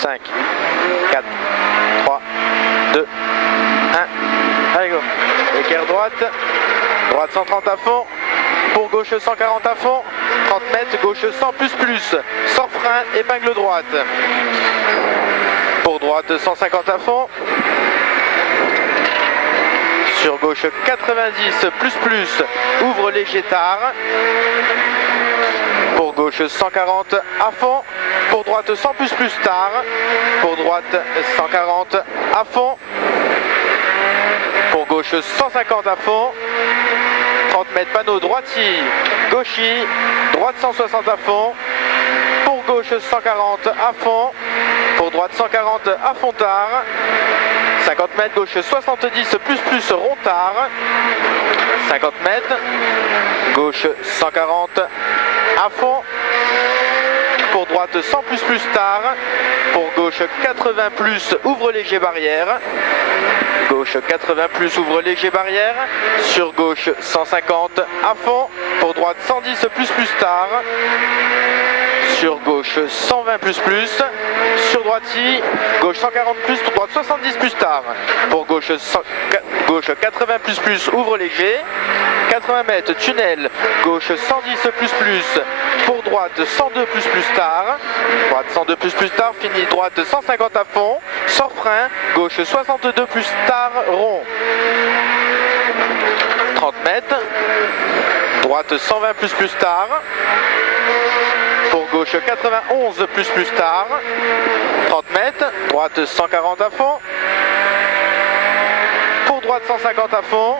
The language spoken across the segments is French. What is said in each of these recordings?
5, 4, 3, 2, 1. Allez, go. Équerre droite. Droite 130 à fond. Pour gauche 140 à fond. 30 mètres, gauche 100 plus plus. Sans frein, épingle droite. Pour droite 150 à fond. Sur gauche 90 plus plus. Ouvre léger tard. Pour gauche 140 à fond. Pour droite 100 plus plus tard. Pour droite 140 à fond. Pour gauche 150 à fond. 30 mètres panneau droitier, gauchis, droite 160 à fond. Pour gauche 140 à fond. Pour droite 140 à fond tard. 50 mètres, gauche 70 plus plus rond tard. 50 mètres, gauche 140 à fond. Pour droite 100 plus plus tard. Pour gauche 80 plus, ouvre léger barrière. Gauche 80 plus, ouvre léger barrière. Sur gauche 150 à fond. Pour droite 110 plus plus tard. Sur gauche 120 plus plus. Sur droite-ci, gauche 140 plus, pour droite 70 plus tard. Pour gauche 80 plus plus, ouvre léger. 80 mètres, tunnel, gauche 110 plus plus. Pour droite 102 plus plus tard. Droite 102 plus plus tard, fini. Droite 150 à fond. Sans frein, gauche 62 plus tard, rond. 30 mètres. Droite 120 plus plus tard. Pour gauche 91 plus plus tard. 30 mètres. Droite 140 à fond. Pour droite 150 à fond.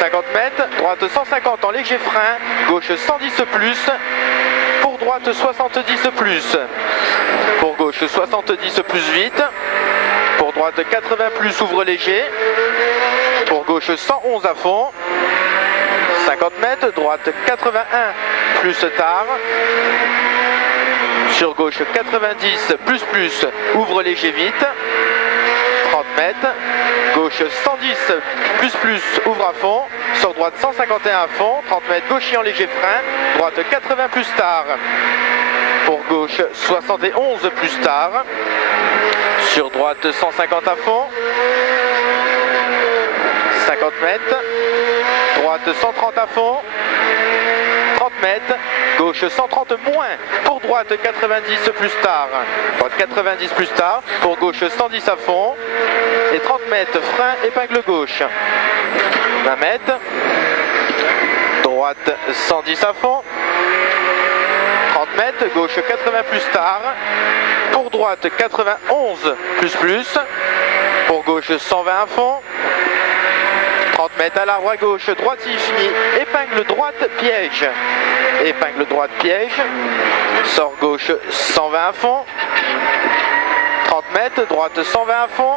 50 mètres. Droite 150 en léger frein. Gauche 110 plus. Pour droite 70 plus. Pour gauche 70 plus vite. Pour droite 80 plus, ouvre léger. Pour gauche 111 à fond. 50 mètres, droite 81 plus tard. Sur gauche 90 plus plus, ouvre léger vite. 30 mètres. Gauche 110 plus plus, ouvre à fond. Sur droite 151 à fond. 30 mètres, gauchis en léger frein. Droite 80 plus tard. Pour gauche 71 plus tard. Sur droite 150 à fond. 50 mètres. Droite 130 à fond. 30 mètres. Gauche 130 moins. Pour droite 90 plus tard. Droite 90 plus tard. Pour gauche 110 à fond. Et 30 mètres. Frein, épingle gauche. 20 mètres. Droite 110 à fond. 30 mètres. Gauche 80 plus tard. Pour droite 91 plus plus. Pour gauche 120 à fond. 30 mètres à l'arbre à gauche, droite y fini, épingle droite, piège. Épingle droite, piège. Sort gauche 120 à fond. 30 mètres, droite 120 à fond.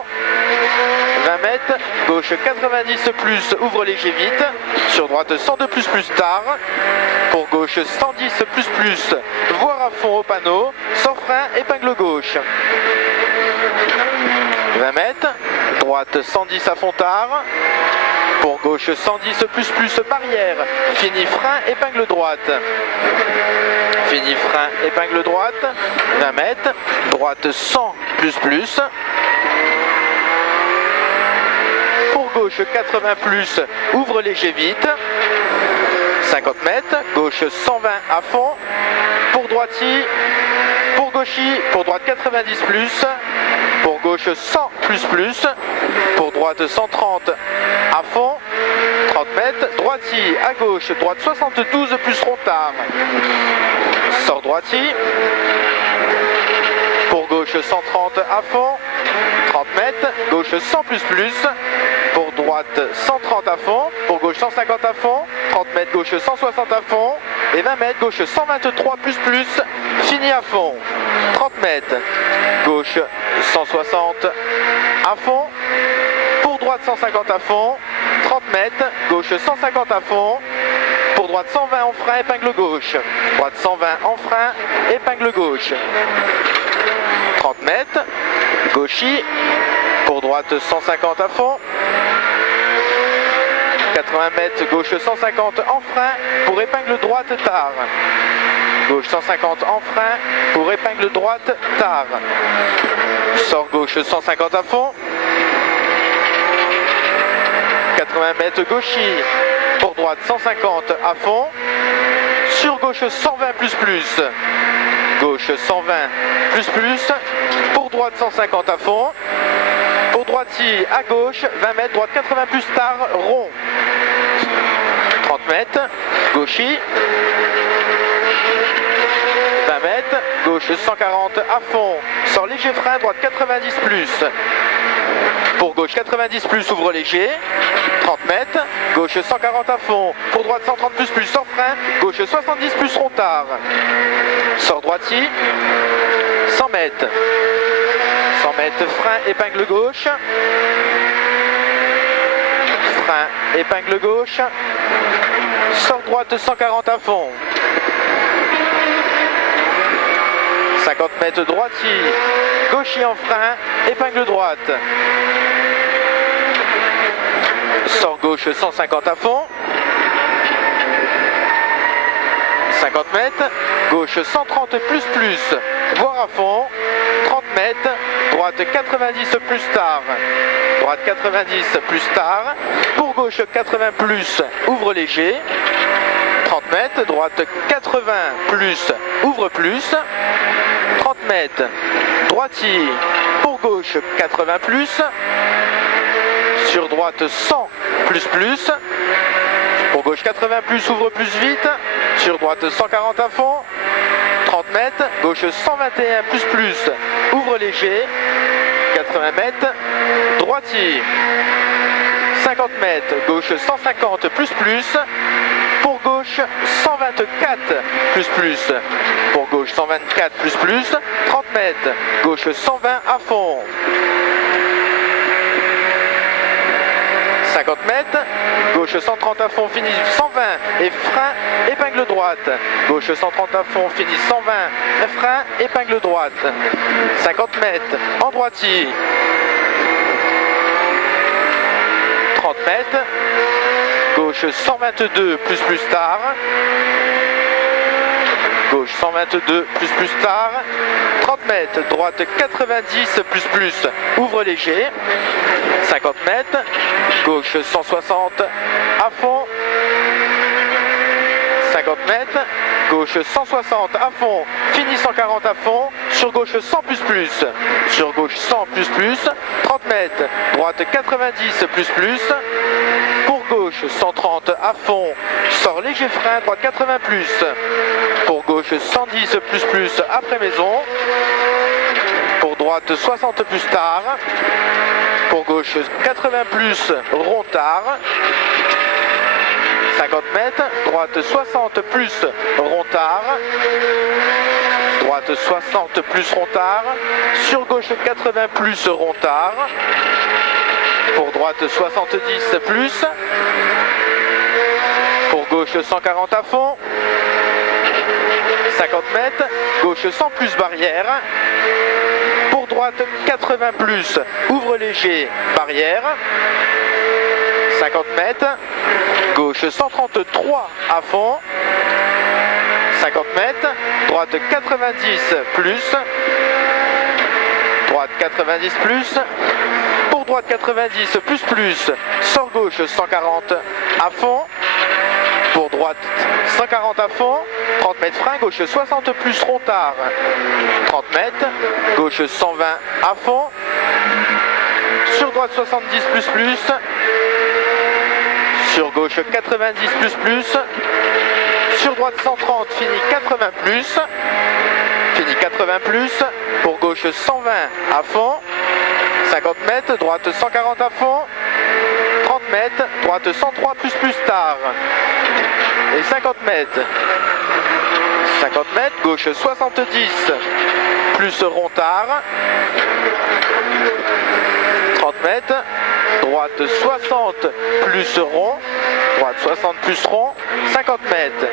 20 mètres, gauche 90 plus, ouvre léger vite. Sur droite 102 plus plus tard. Pour gauche 110 plus plus, voir à fond au panneau. Sans frein, épingle gauche. 20 mètres, droite 110 à fond tard. Pour gauche 110 plus plus, barrière. Fini frein, épingle droite. Fini frein, épingle droite. 20 mètres, droite 100 plus plus. Pour gauche 80 plus, ouvre léger vite. 50 mètres, gauche 120 à fond. Pour droitier, pour gauchis, pour droite 90 plus. Pour gauche 100 plus plus. Pour droite 130 à fond. 30 mètres, droitier à gauche, droite 72 plus rond-tard. Sort droitier. Pour gauche 130 à fond. 30 mètres, gauche 100 plus plus. Pour droite 130 à fond. Pour gauche 150 à fond. 30 mètres, gauche 160 à fond. Et 20 mètres, gauche 123 plus plus. Fini à fond. 30 mètres, gauche 160 à fond. Pour droite 150 à fond. 30 mètres, gauche 150 à fond. Pour droite 120 en frein, épingle gauche. Droite 120 en frein, épingle gauche. 30 mètres, gauchis. Pour droite 150 à fond. 80 mètres, gauche 150 en frein. Pour épingle droite tard. Gauche 150 en frein pour épingle droite, tard. Sort gauche 150 à fond. 80 mètres gauchy. Pour droite 150 à fond. Sur gauche 120 plus plus. Gauche 120 plus plus. Pour droite 150 à fond. Pour droitier à gauche 20 mètres. Droite 80 plus tard. Rond. 30 mètres. Gauchy. 20 mètres. Gauche 140 à fond. Sort léger frein. Droite 90 plus. Pour gauche 90 plus, ouvre léger. 30 mètres. Gauche 140 à fond. Pour droite 130 plus plus, sort frein. Gauche 70 plus, rond-tard. Sort droitier. 100 mètres. 100 mètres, frein, épingle gauche. Frein, épingle gauche. Sort droite 140 à fond. 50 mètres droitier. Gaucher en frein, épingle droite. Sort gauche 150 à fond. 50 mètres. Gauche 130 plus plus. Voire à fond. 30 mètres. Droite 90 plus tard. Droite 90 plus tard. Pour gauche 80 plus. Ouvre léger. 30 mètres. Droite 80 plus. Ouvre plus. 30 mètres. Droitier. Pour gauche 80 plus. Sur droite 100 plus plus. Pour gauche 80 plus, ouvre plus vite. Sur droite 140 à fond. 30 mètres. Gauche 121 plus plus. Ouvre léger. 80 mètres. Droitier. 50 mètres. Gauche 150 plus plus. Pour gauche 124 plus plus. Pour gauche 124 plus plus. 30 mètres. Gauche 120 à fond. 50 mètres, gauche 130 à fond, finit 120 et frein, épingle droite. Gauche 130 à fond, finit 120, frein, épingle droite. 50 mètres, en droitier. 30 mètres, gauche 122 plus plus tard. Gauche 122 plus tard. 30 mètres, droite 90 plus plus, ouvre léger. 50 mètres, gauche 160 à fond. 50 mètres, gauche 160 à fond, fini 140 à fond, sur gauche 100 plus plus, sur gauche 100 plus plus, 30 mètres, droite 90 plus plus, pour gauche 130 à fond, sort léger frein, droite 80 plus, pour gauche 110 plus plus après maison, pour droite 60 plus tard, pour gauche 80 plus rond tard, 50 mètres, droite 60 plus rond-tard, droite 60 plus rond-tard, sur gauche 80 plus rond-tard, pour droite 70 plus, pour gauche 140 à fond, 50 mètres, gauche 100 plus barrière, pour droite 80 plus, ouvre léger, barrière, 50 mètres, gauche 133 à fond, 50 mètres, droite 90 plus, droite 90 plus, pour droite 90 plus, sort gauche 140 à fond, pour droite 140 à fond, 30 mètres frein, gauche 60 plus rond-tard, 30 mètres, gauche 120 à fond, sur droite 70 plus, sur gauche 90 plus, sur droite 130, fini 80 plus, fini 80 plus, pour gauche 120 à fond, 50 mètres, droite 140 à fond, 30 mètres, droite 103 plus tard, et 50 mètres, 50 mètres, gauche 70 plus rond tard, 30 mètres, droite 60 plus rond, droite 60 plus rond, 50 mètres,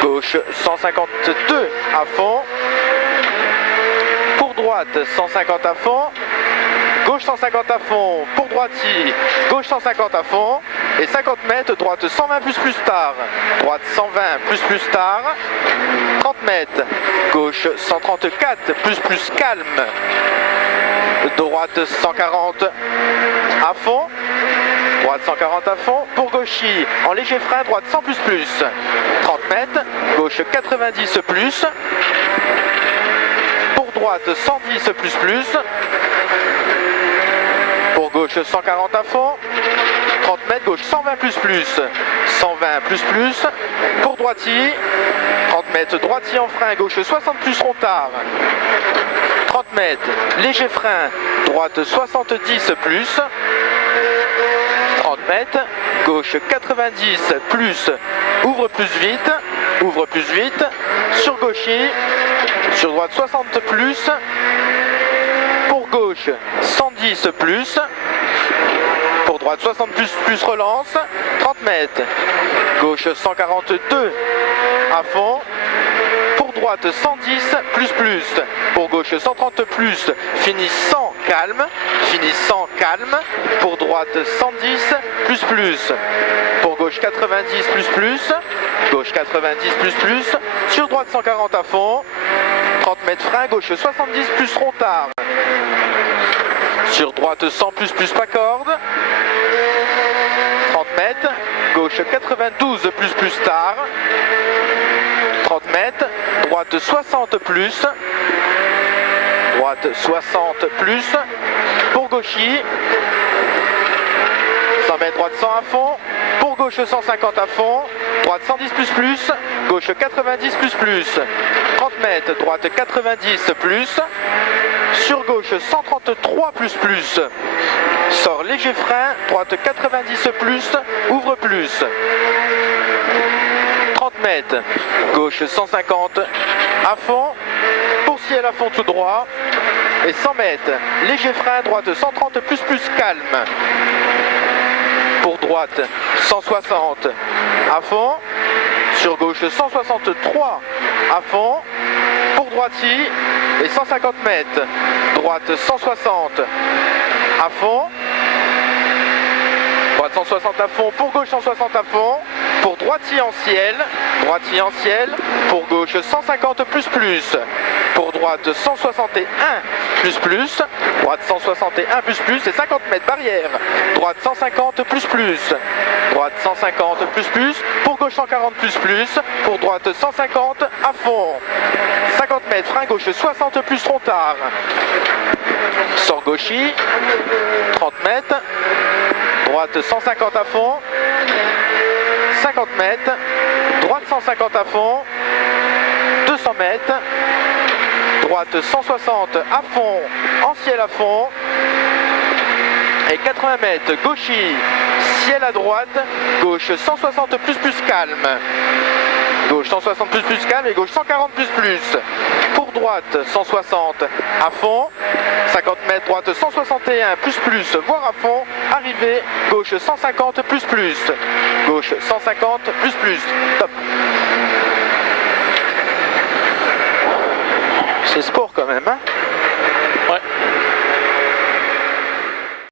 gauche 152 à fond, pour droite 150 à fond, gauche 150 à fond, pour droitier, gauche 150 à fond, et 50 mètres, droite 120 plus tard, droite 120 plus tard, 30 mètres, gauche 134 plus calme, droite 140 à fond, droite 140 à fond, pour gauchy en léger frein, droite 100 plus, 30 mètres, gauche 90 plus, pour droite 110 plus, pour gauche 140 à fond, 30 mètres, gauche 120 plus, 120 plus, pour droitier, 30 mètres, droitier en frein, gauche 60 plus rotard, 30 mètres, léger frein, droite 70 plus, 30 mètres, gauche 90 plus, ouvre plus vite, sur gaucher, sur droite 60 plus, pour gauche 110 plus, pour droite 60 plus relance, 30 mètres, gauche 142 à fond, pour droite 110 plus, pour gauche 130 plus, finissant calme, pour droite 110 plus, pour gauche 90 plus, gauche 90 plus, sur droite 140 à fond, 30 mètres frein, gauche 70 plus rotard, sur droite 100 plus pas corde, 30 mètres, gauche 92 plus tard, 30 mètres, droite 60 plus, droite 60 plus, pour gauchy, 100 mètres, droite 100 à fond, pour gauche 150 à fond, droite 110 plus, gauche 90 plus, 30 mètres, droite 90 plus, sur gauche 133 plus, sort léger frein, droite 90 plus, ouvre plus, 30 mètres, gauche 150 à fond, pour ciel à fond tout droit, et 100 mètres, léger frein, droite 130 plus calme, pour droite 160 à fond, sur gauche 163 à fond, pour droitier et 150 mètres, droite 160 à fond, droite 160 à fond, pour gauche 160 à fond, pour droitier en ciel, pour gauche 150 plus, pour droite 161 plus, droite 161 plus et 50 mètres barrière, droite 150 plus, droite 150 plus, pour gauche 140 plus, pour droite 150 à fond, 50 mètres, frein gauche 60 plus rotard, sort gauchy, 30 mètres, droite 150 à fond, 50 mètres, droite 150 à fond, 200 mètres, droite 160 à fond, en ciel à fond, et 80 mètres, gauchy, ciel à droite, gauche 160 plus calme, gauche 160 plus calme et gauche 140 plus, pour droite 160 à fond, 50 mètres, droite 161 plus, voire à fond, arrivée, gauche 150 plus, gauche 150 plus, top. C'est sport quand même, hein.